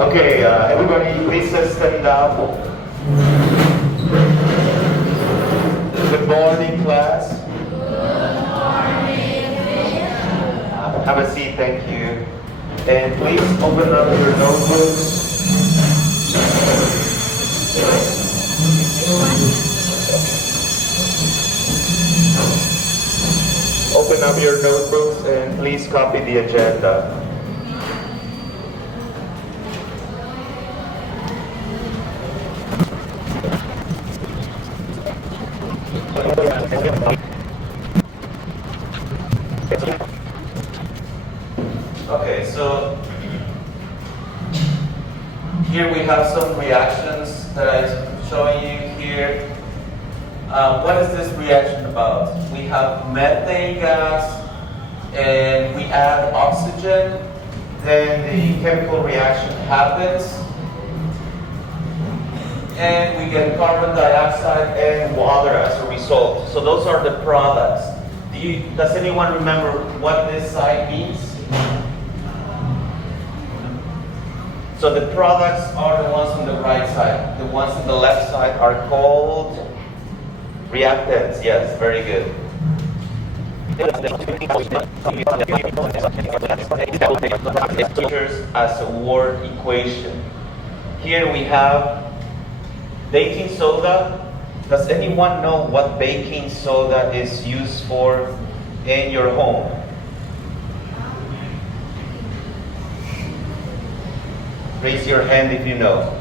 Okay, everybody please stand up. Good morning, class. Have a seat, thank you. And please open up your notebooks. Open up your notebooks and please copy the agenda. Okay, so here we have some reactions that I'm showing you here. What is this reaction about? We have methane gas and we add oxygen, then the chemical reaction happens and we get carbon dioxide and water as a result. So those are the products. Does anyone remember what this side means? So the products are the ones on the right side. The ones on the left side are called reactants. Yes, very good. As a word equation. Here we have baking soda. Does anyone know what baking soda is used for in your home? Raise your hand if you know.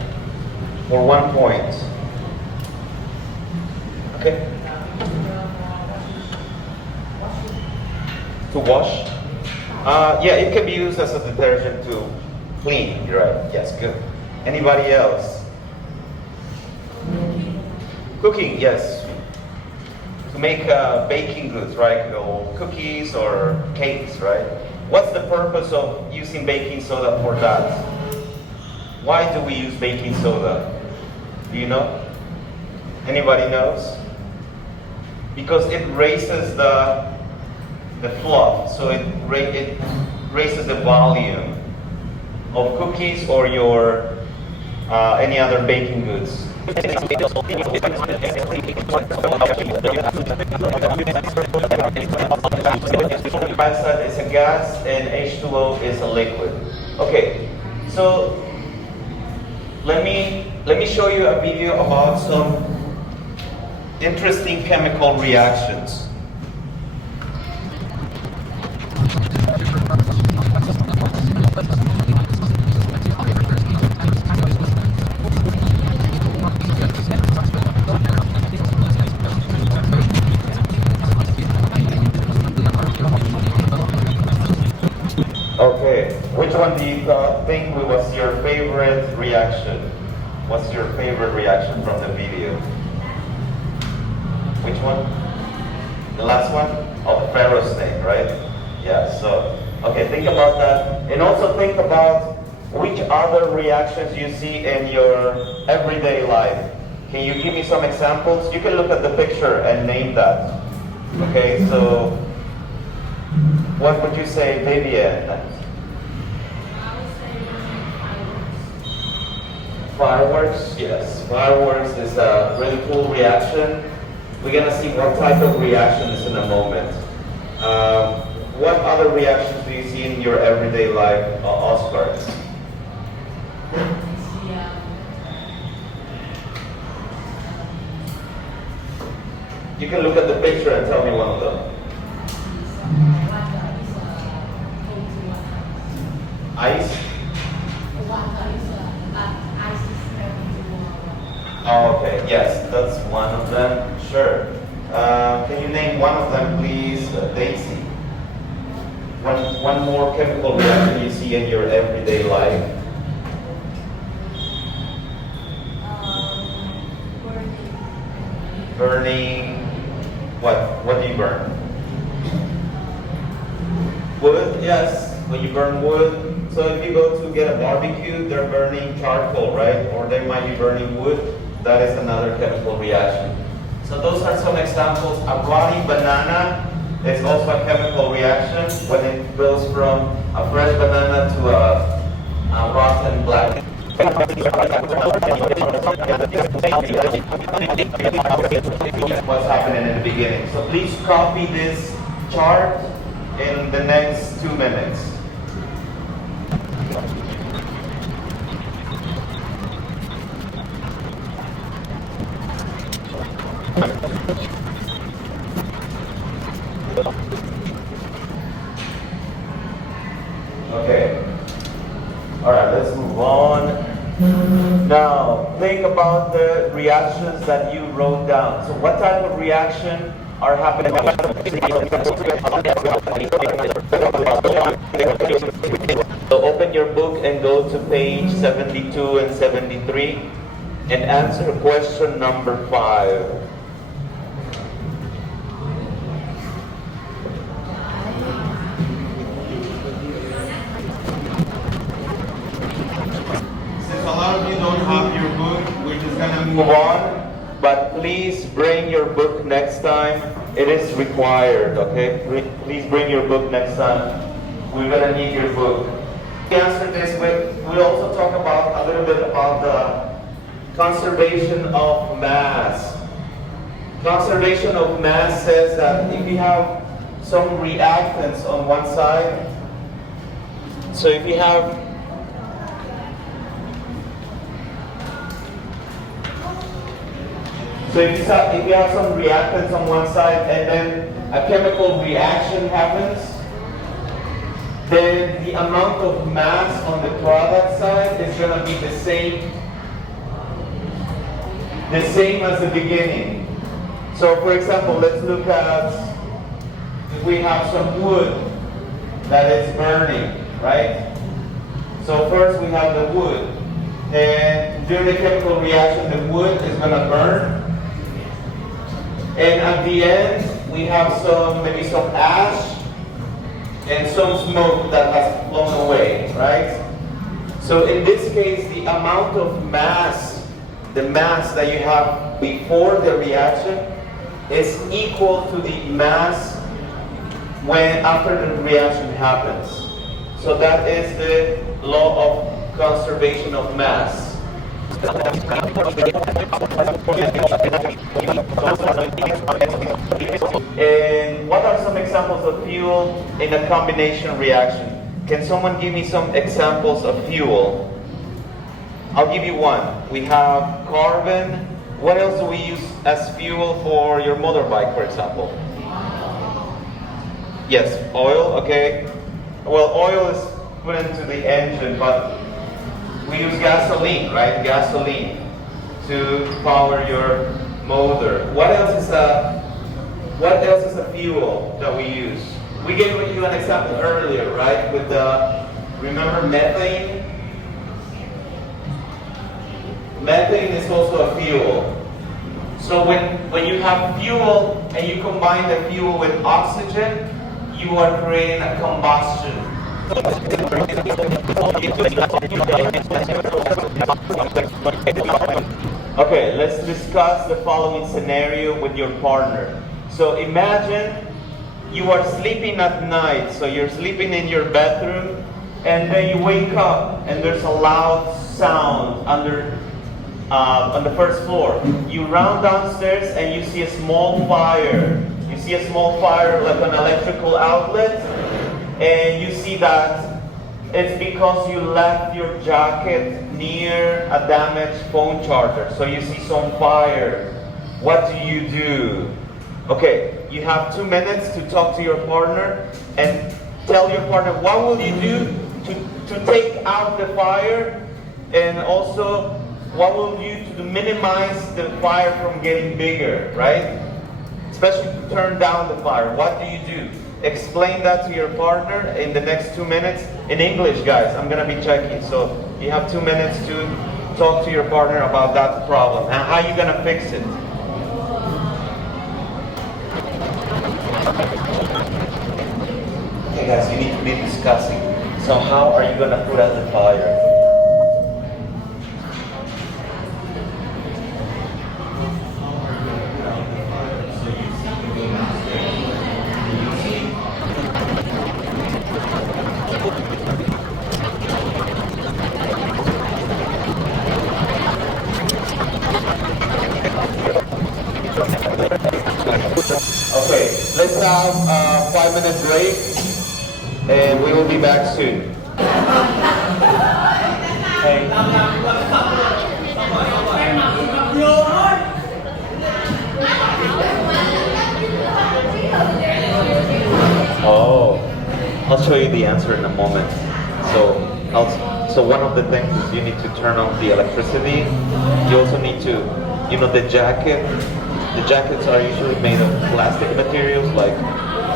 For 1 point. Okay. To wash? Yeah, it can be used as a detergent to clean. You're right. Yes, good. Anybody else? Cooking, yes. To make baking goods, right? Or cookies or cakes, right? What's the purpose of using baking soda for that? Why do we use baking soda? Do you know? Anybody knows? Because it raises the fluff, so it raises the volume of cookies or your any other baking goods. Dioxide is a gas and H2O is a liquid. Okay, so let me show you a video about some interesting chemical reactions. Okay, which one do you think was your favorite reaction? What's your favorite reaction from the video? Which one? The last one? Oh, ferrostate, right? Yeah, so, okay, think about that. And also think about which other reactions you see in your everyday life. Can you give me some examples? You can look at the picture and name that. Okay, so what would you say, Vivian? Fireworks, yes. Fireworks is a really cool reaction. We're gonna see what type of reaction is in a moment. What other reactions do you see in your everyday life, Oscar? You can look at the picture and tell me one of them. Ice? Oh, okay, yes, that's one of them. Sure. Can you name one of them, please? Daisy. One more chemical reaction you see in your everyday life. Burning. What do you burn? Wood, yes. When you burn wood. So if you go to get a barbecue, they're burning charcoal, right? Or they might be burning wood. That is another chemical reaction. So those are some examples. A rotting banana is also a chemical reaction when it goes from a fresh banana to a rotten black. what's happening in the beginning. So please copy this chart in the next 2 minutes. Okay. All right, let's move on. Now, think about the reactions that you wrote down. So what type of reaction are happening? So open your book and go to page 72 and 73 and answer question number 5. Move on, but please bring your book next time. It is required, okay? Please bring your book next time. We're gonna need your book. We answer this with, we also talk about a little bit about the conservation of mass. Conservation of mass says that if you have some reactants on one side, so if you have So if you have some reactants on one side and then a chemical reaction happens, then the amount of mass on the product side is going to be the same as the beginning. So for example, let's look at if we have some wood that is burning, right? So first we have the wood, and during the chemical reaction the wood is going to burn. And at the end, we have maybe some ash and some smoke that has flown away, right? So in this case, the amount of mass, the mass that you have before the reaction is equal to the mass after the reaction happens. So that is the law of conservation of mass. And what are some examples of fuel in a combination reaction? Can someone give me some examples of fuel? I'll give you one. We have carbon. What else do we use as fuel for your motorbike, for example? Yes, oil, okay. Well, oil is put into the engine, but we use gasoline, right? Gasoline to power your motor. What else is a fuel that we use? We gave you an example earlier, right? With remember methane? Methane is also a fuel. So when you have fuel and you combine the fuel with oxygen, you are creating a combustion. Okay, let's discuss the following scenario with your partner. So imagine you are sleeping at night, so you're sleeping in your bedroom, and then you wake up and there's a loud sound on the first floor. You run downstairs and you see a small fire. You see a small fire like an electrical outlet, and you see that it's because you left your jacket near a damaged phone charger. So you see some fire. What do? Okay, you have 2 minutes to talk to your partner and tell your partner what will you do to take out the fire, and also what will you do to minimize the fire from getting bigger, right? Especially to turn down the fire. What do? Explain that to your partner in the next 2 minutes. In English, guys, I'm going to be checking. So you have 2 minutes to talk to your partner about that problem and how you're going to fix it. Okay, guys, you need to be discussing. So how are you going to put out the fire? Let's have a 5-minute break, and we will be back soon. Hey. Oh, I'll show you the answer in a moment. So one of the things is you need to turn off the electricity. You also need to, the jacket. The jackets are usually made of plastic materials like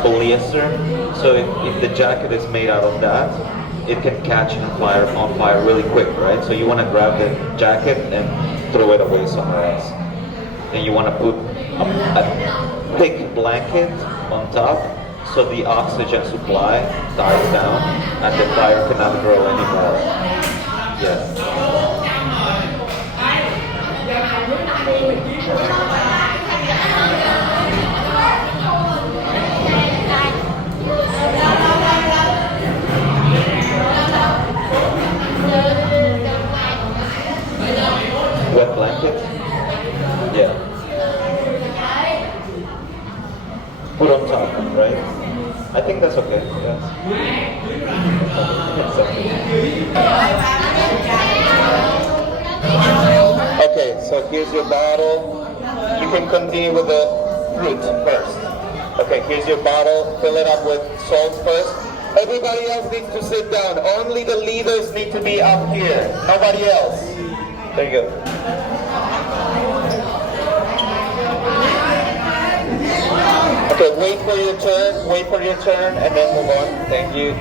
polyester. So if the jacket is made out of that, it can catch on fire really quick, right? So you want to grab the jacket and throw it away somewhere else. Then you want to put a thick blanket on top so the oxygen supply dies down and the fire cannot grow anymore. Yes. Wet blanket? Yeah. Put on top, right? I think that's okay, yes. Okay, so here's your bottle. You can continue with the fruit first. Okay, here's your bottle. Fill it up with salt first. Everybody else needs to sit down. Only the leaders need to be up here. Nobody else. There you go. Okay, wait for your turn, and then move on. Thank you.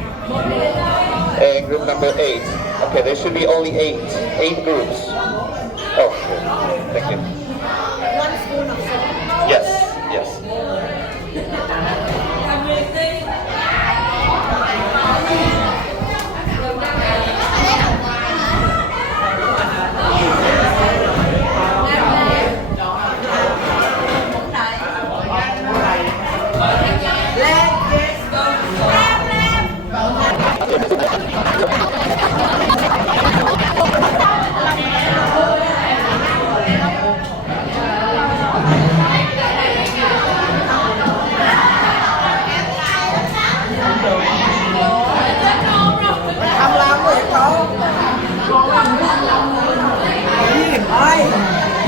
And group number 8. Okay, there should be only 8 groups. Oh, good. Thank you. One spoon of salt. Yes.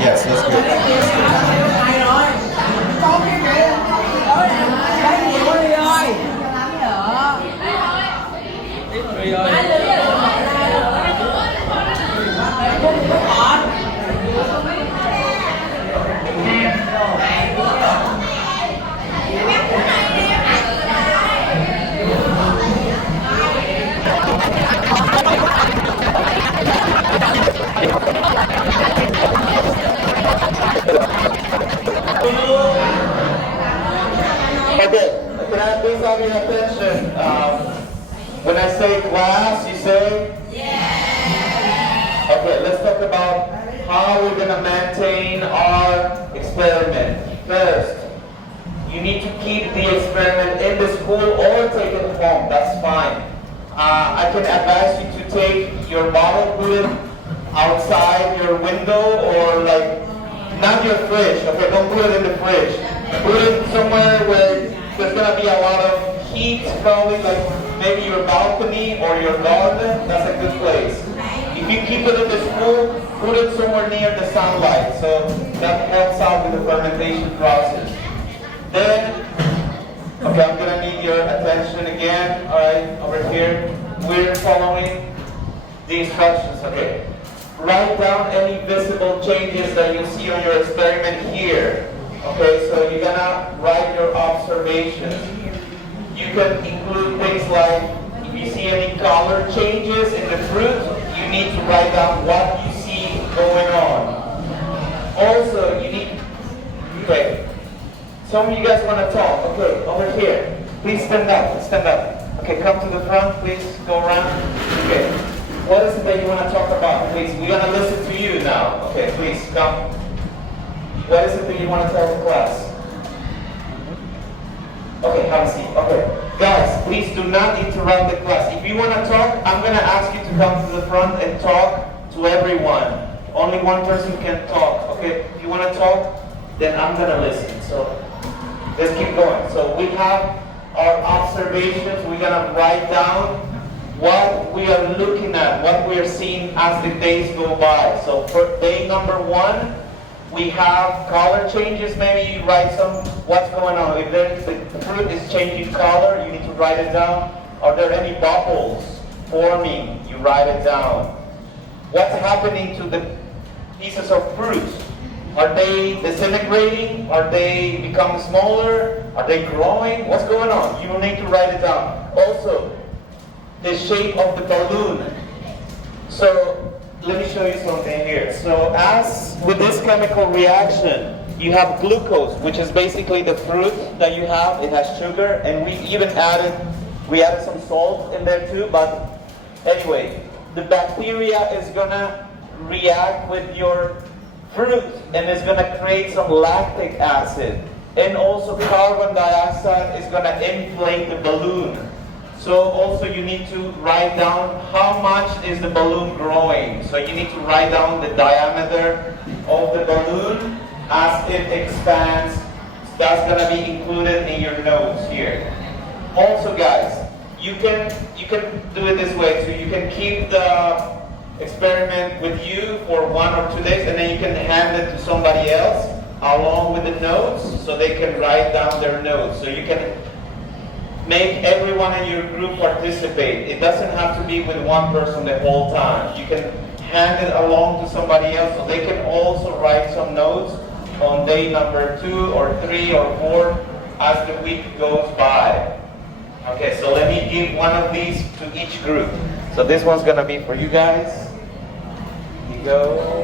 Yes, that's good. Okay, can I please have your attention? When I say class, you say? Yeah. Okay, let's talk about how we're going to maintain our experiment. First, you need to keep the experiment in the school or take it home. That's fine. I can advise you to take your bottle, put it outside your window, or not your fridge. Okay, don't put it in the fridge. Put it somewhere where there's going to be a lot of heat, probably like maybe your balcony or your garden. That's a good place. If you keep it in the school, put it somewhere near the sunlight. So that helps out with the fermentation process. Then, okay, I'm going to need your attention again. All right, over here. We're following the instructions. Okay. Write down any visible changes that you see on your experiment here. Okay, so you're gonna write your observations. You can include things like, if you see any color changes in the fruit, you need to write down what you see going on. Also, you need, okay, some of you guys want to talk. Okay, over here. Please stand up, stand up. Okay, come to the front, please, go around. Okay, what is it that you want to talk about? Please, we're gonna listen to you now. Okay, please, come. What is it that you want to tell the class? Okay, have a seat. Okay. Guys, please do not interrupt the class. If you want to talk, I'm going to ask you to come to the front and talk to everyone. Only one person can talk. Okay? If you want to talk, then I'm going to listen. So, Let's keep going. So we have our observations. We're gonna write down what we are looking at, what we are seeing as the days go by. So for day number 1, we have color changes. Maybe you write some, what's going on. If the fruit is changing color, you need to write it down. Are there any bubbles forming? You write it down. What's happening to the pieces of fruit? Are they disintegrating? Are they becoming smaller? Are they growing? What's going on? You will need to write it down. Also, the shape of the balloon. So let me show you something here. So as with this chemical reaction, you have glucose, which is basically the fruit that you have. It has sugar, and we added some salt in there too. But anyway, the bacteria is gonna react with your fruit, and it's going to create some lactic acid. And also carbon dioxide is going to inflate the balloon. So also you need to write down how much is the balloon growing. So you need to write down the diameter of the balloon as it expands. That's going to be included in your notes here. Also guys, you can do it this way too. You can keep the experiment with you for 1 or 2 days, and then you can hand it to somebody else along with the notes so they can write down their notes. So you can make everyone in your group participate. It doesn't have to be with one person the whole time. You can hand it along to somebody else so they can also write some notes on day number 2 or 3 or 4 as the week goes by. Okay, so let me give one of these to each group. So this one's gonna be for you guys. Here you go.